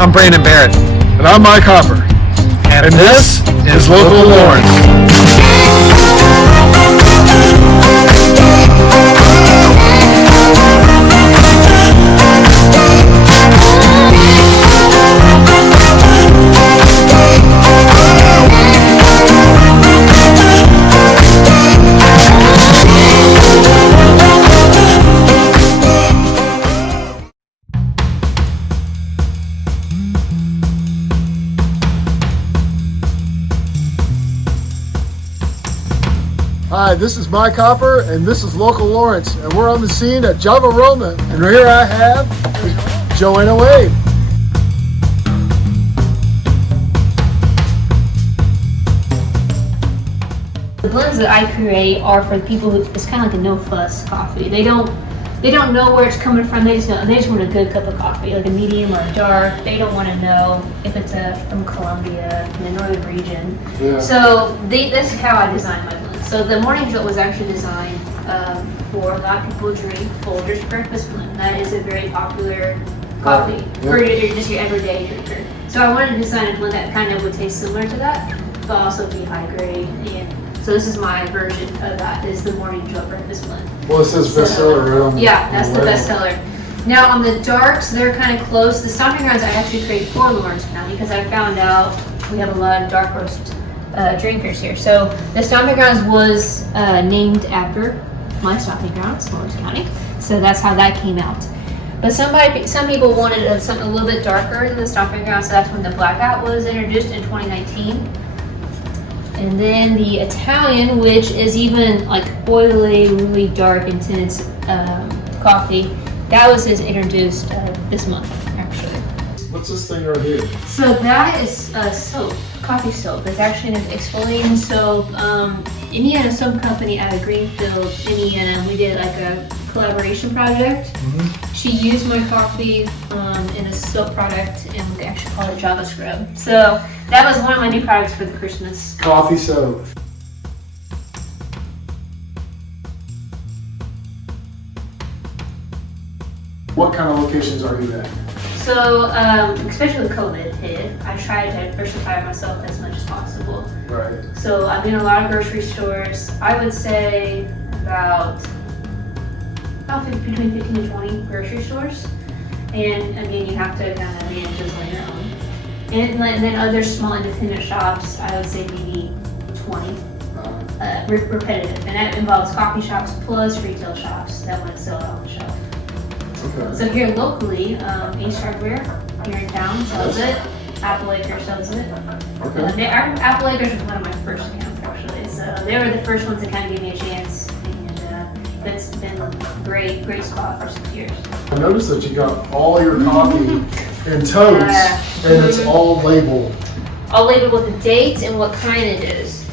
I'm Brandon Barrett. And I'm Mike Hopper. And this is Local Lawrence. Hi, this is Mike Hopper, and this is Local Lawrence, and we're on the scene at JavAroma, and here I have Joanna Wade. The blends that I create are for people who, it's kind of like a no-fuss coffee. They don't know where it's coming from. They just want a good cup of coffee, like a medium or a dark. They don't want to know if it's from Colombia, in the northern region. Yeah. So this is how I design my blends. So the morning jolt was actually designed for a lot of people to drink Folgers breakfast blend. That is a very popular coffee for just your everyday drinker. So I wanted to design a blend that kind of would taste similar to that, but also be high grade. And so this is my version of that, is the morning jolt breakfast blend. Well, it says bestseller right on the Yeah, that's the bestseller. Now on the darks, they're kind of close. The stomping grounds I actually create for Lawrence County because I found out we have a lot of dark roast drinkers here. So the stomping grounds was named after my stomping grounds, Lawrence County. So that's how that came out. But some people wanted something a little bit darker than the stomping grounds, so that's when the blackout was introduced in 2019. And then the Italian, which is even like oily, really dark, intense coffee, that was introduced this month, actually. What's this thing right here? So that is soap, coffee soap. It's actually an exfoliating soap. Indiana Soap Company out of Greenfield, Indiana, we did like a collaboration project. Mm-hmm. She used my coffee in a soap product, and we actually called it Java Scrub. So that was one of my new products for the Christmas. Coffee soap. What kind of locations are you at? So, especially with COVID hit, I tried to diversify myself as much as possible. Right. So I'm in a lot of grocery stores. I would say about between 15 to 20 grocery stores. And again, you have to kind of manage those on your own. And then other small independent shops, I would say maybe 20 repetitive. And that involves coffee shops plus retail shops that want to sell it on the shelf. Okay. So here locally, Ace Hardware here in town sells it. Apple Acre sells it. Okay. Apple Acres was one of my first accounts actually. So they were the first ones that kind of gave me a chance. And it's been a great spot for 6 years. I noticed that you got all your coffee in totes, and it's all labeled. All labeled with the dates and what kind it is.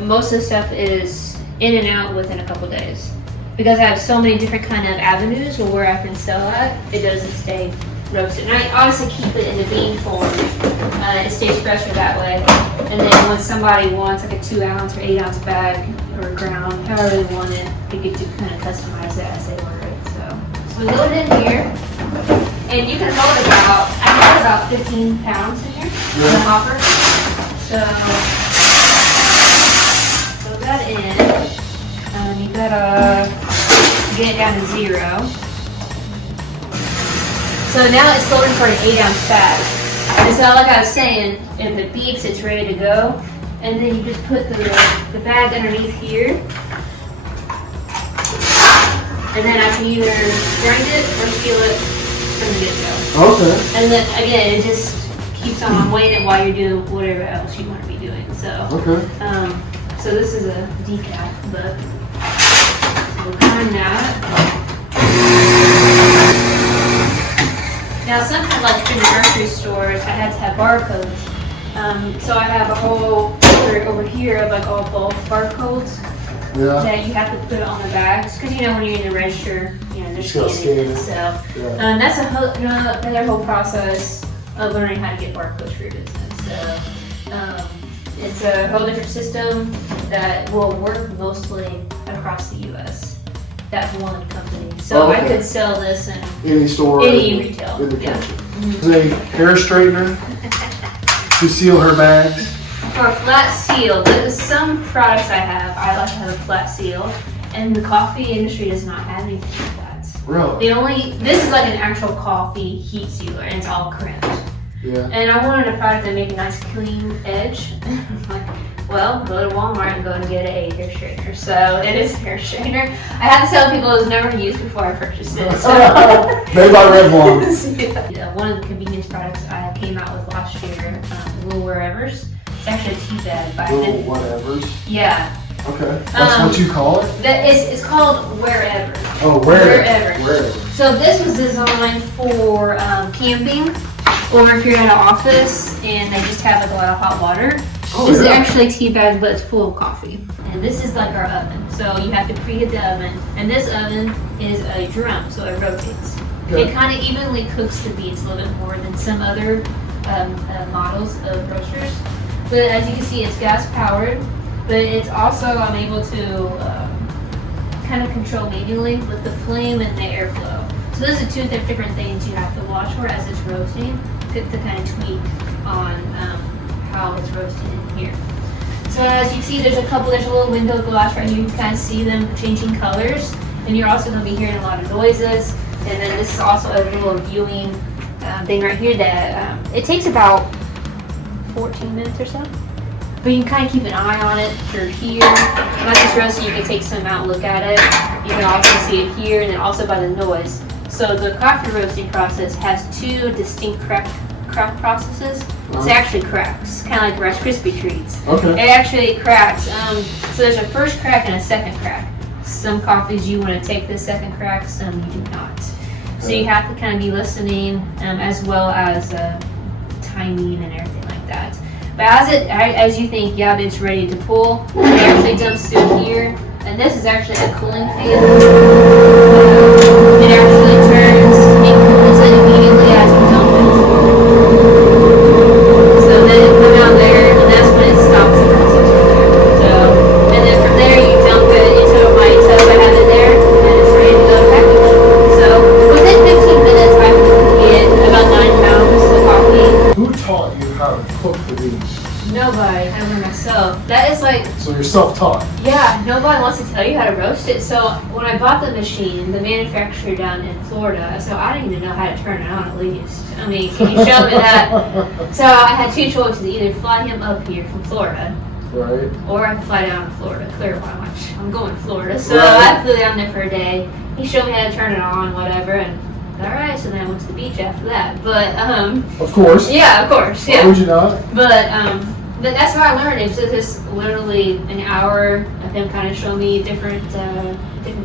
Most of the stuff is in and out within a couple days. Because I have so many different kind of avenues where I can sell at, it doesn't stay roasted. And I obviously keep it in the bean form. It stays fresher that way. And then when somebody wants like a 2 ounce or 8 ounce bag or ground, however they want it, they get to kind of customize it as they order it. So we load it in here, and you can hold about 15 pounds in here in the hopper. So throw that in. You gotta get it down to 0. So now it's loaded for an 8 ounce bag. And so like I was saying, if it beeps, it's ready to go. And then you just put the bag underneath here. And then I can either grind it or seal it from the get-go. Okay. And then again, it just keeps on weighing it while you're doing whatever else you want to be doing. So, so this is a decaf, but we'll grind that. Now, sometimes like in the grocery stores, I had to have barcodes. So I have a whole folder over here of like all bulk barcodes that you have to put on the bags. Because you know when you're in the register, they're scanning it. So that's another whole process of learning how to get barcodes for your business. So it's a whole different system that will work mostly across the U.S. that one company. So I could sell this in any store, any retail. in the country. Mhm. There's a hair straightener to seal her bags. For a flat seal, some products I have, I like to have a flat seal, and the coffee industry does not have anything like that. Really? This is like an actual coffee heat sealer, and it's all crimped. Yeah. And I wanted a product that made a nice clean edge. Like, well, go to Walmart and go and get a hair straightener. So it is a hair straightener. I have to tell people it was never used before I purchased it. So. Made by Revlon. Yeah, one of the convenience products I came out with last year, Little Wherevers. It's actually a tea bag. But Little whatevers. Yeah. Okay. That's what you call it? It's called Wherever. Oh, wherever. So this was designed for camping, or if you're in an office and they just have like a lot of hot water. This is actually a tea bag, but it's full of coffee. And this is like our oven. So you have to preheat the oven. And this oven is a drum, so it rotates. Okay. It kind of evenly cooks the beans a little bit more than some other models of roasters. But as you can see, it's gas powered. But it's also, I'm able to kind of control manually with the flame and the airflow. So those are two different things you have to watch for as it's roasting to kind of tweak on how it's roasting in here. So as you see, there's a little window glass right here. You can kind of see them changing colors. And you're also going to be hearing a lot of noises. And then this is also a little viewing thing right here that it takes about 14 minutes or so. But you can kind of keep an eye on it through here. Once it's roasted, you can take some out and look at it. You can also see it here and then also by the noise. So the coffee roasting process has two distinct crack processes. It actually cracks, kind of like Rice Krispie treats. Okay. It actually cracks. So there's a first crack and a second crack. Some coffees you want to take the second crack, some you do not. So you have to kind of be listening as well as timing and everything like that. But as you think, yep, it's ready to pull, it actually dumps through here, and this is actually a cooling fan. It actually turns and cools it immediately as you dump it. So then it comes out there, and that's when it stops the process from there. So, and then from there you dump it into my tub. I have it there, and it's ready to go to package. So within 15 minutes, I can get about 9 pounds of coffee. Who taught you how to cook the beans? Nobody, I learned myself. That is like, So you're self-taught. yeah, nobody wants to tell you how to roast it. So when I bought the machine, the manufacturer down in Florida, so I didn't even know how to turn it on at least. I mean, can you show me that? So I had two choices, either fly him up here from Florida, Right. or I could fly down to Florida, Clearwater. I'm going to Florida. So Right. I flew down there for a day. He showed me how to turn it on, whatever, and all right, so then I went to the beach after that. But, Of course. yeah, of course, yeah. Why would you not? But that's how I learned. It was just literally an hour of him kind of showing me different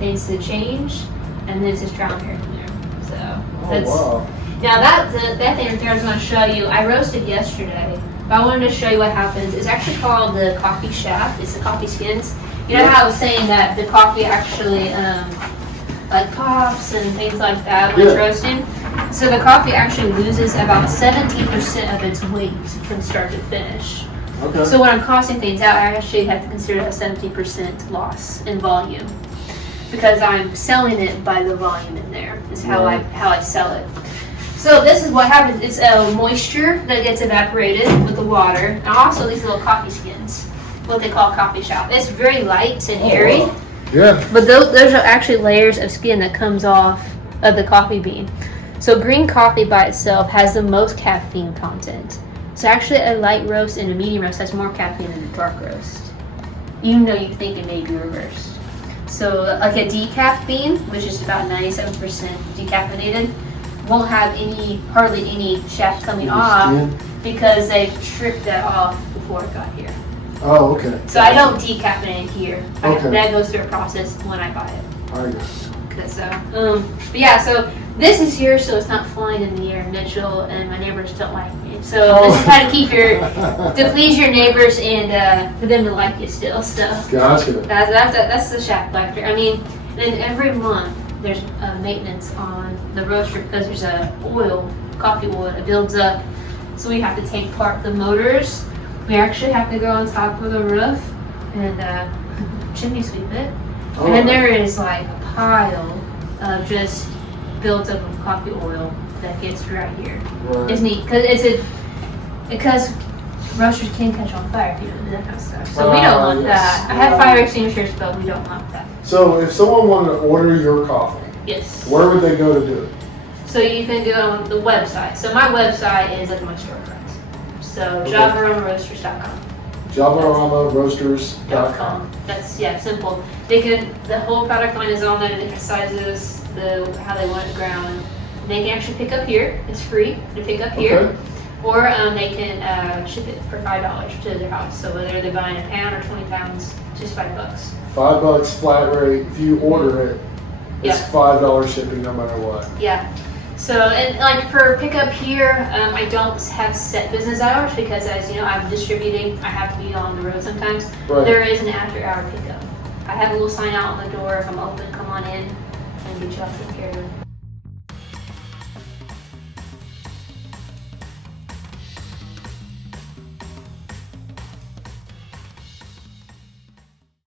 things to change, and then it's just trial and error from there. So that's wow. now that thing right there I was going to show you. I roasted yesterday, but I wanted to show you what happens. It's actually called the coffee shaft. It's the coffee skins. You know how I was saying that the coffee actually like pops and things like that when it's roasting? So the coffee actually loses about 70% of its weight from start to finish. Okay. So when I'm costing things out, I actually have to consider a 70% loss in volume because I'm selling it by the volume in there. Is how I sell it. So this is what happens. It's moisture that gets evaporated with the water, and also these little coffee skins, what they call coffee shop. It's very light and airy. Wow. Yeah. But those are actually layers of skin that comes off of the coffee bean. So green coffee by itself has the most caffeine content. So actually a light roast and a medium roast has more caffeine than a dark roast. Even though you think it may be reversed. So like a decaf bean, which is about 97% decaffeinated, won't have hardly any shaft coming off because they stripped that off before it got here. Oh, okay. So I don't decaffeinate here. Okay. That goes through a process when I buy it. I guess. But yeah, so this is here, so it's not flying in the air. Mitchell and my neighbors don't like me, so this is how to please your neighbors and for them to like you still. So Gotcha. that's the shaft factor. I mean, then every month there's maintenance on the roaster because there's coffee oil that builds up. So we have to take apart the motors. We actually have to go on top of the roof and chimney sweep it. And then there is like a pile of just built up of coffee oil that gets right here. Right. It's neat because roasters can catch on fire if you don't do that kind of stuff. So we don't want yes. that. I have fire extinguishers, but we don't want that. So if someone wanted to order your coffee, Yes. where would they go to do it? So you can do it on the website. So my website is at my storefront. So Okay. JavAromaRoasters.com. JavAromaRoasters.com. That's simple. The whole product line is on there, the different sizes, how they want it ground. They can actually pick up here. It's free to pick up here. Okay. Or they can ship it for $5 to their house. So whether they're buying a pound or 20 pounds, just $5. $5 flat rate. If you order it, it's Yeah. $5 shipping no matter what. Yeah. So, and like for pickup here, I don't have set business hours because as you know, I'm distributing. I have to be on the road sometimes. Right. There is an after hour pickup. I have a little sign out on the door. If I'm open, come on in and get you all taken care of.